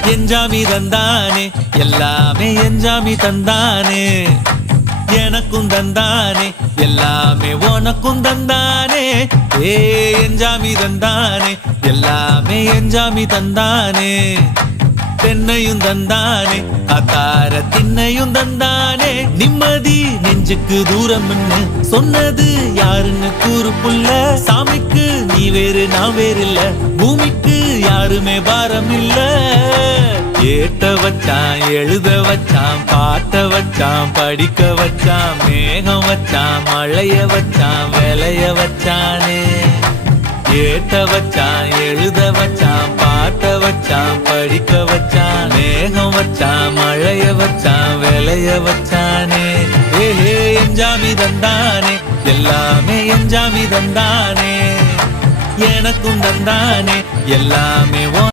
எஞ்சாமி தந்தானே எல்லாமே எஞ்சாமி தந்தானே எனக்கும் தந்தானே எல்லாமே உனக்கும் தந்தானே ஏ எஞ்சாமி தந்தானே எல்லாமே எஞ்சாமி தந்தானே தென்னையும் தந்தானே அத்தார திண்ணையும் தந்தானே நிம்மதி நெஞ்சுக்கு தூரம் சொன்னது யாருன்னு கூறு புள்ள சாமிக்கு நீ வேறு நான் வேறு இல்ல பூமிக்கு யாருமே பாரம் இல்ல ஏட்ட வச்சான் எழுத வச்சான் பாட்ட வச்சான் படிக்க வச்சான் மேகம் வச்சான் மழைய வச்சான் விளைய வச்சானே ஏட்ட வச்சான் எழுத வச்சான் பாட்ட வச்சான் படிக்க வச்சான் மேகம் வச்சான் மழைய வச்சான் விளைய வச்சானே ஏஹே எஞ்சாமி தந்தானே எல்லாமே எஞ்சாமி தந்தானே எனக்கும் தந்தானே எல்லாமே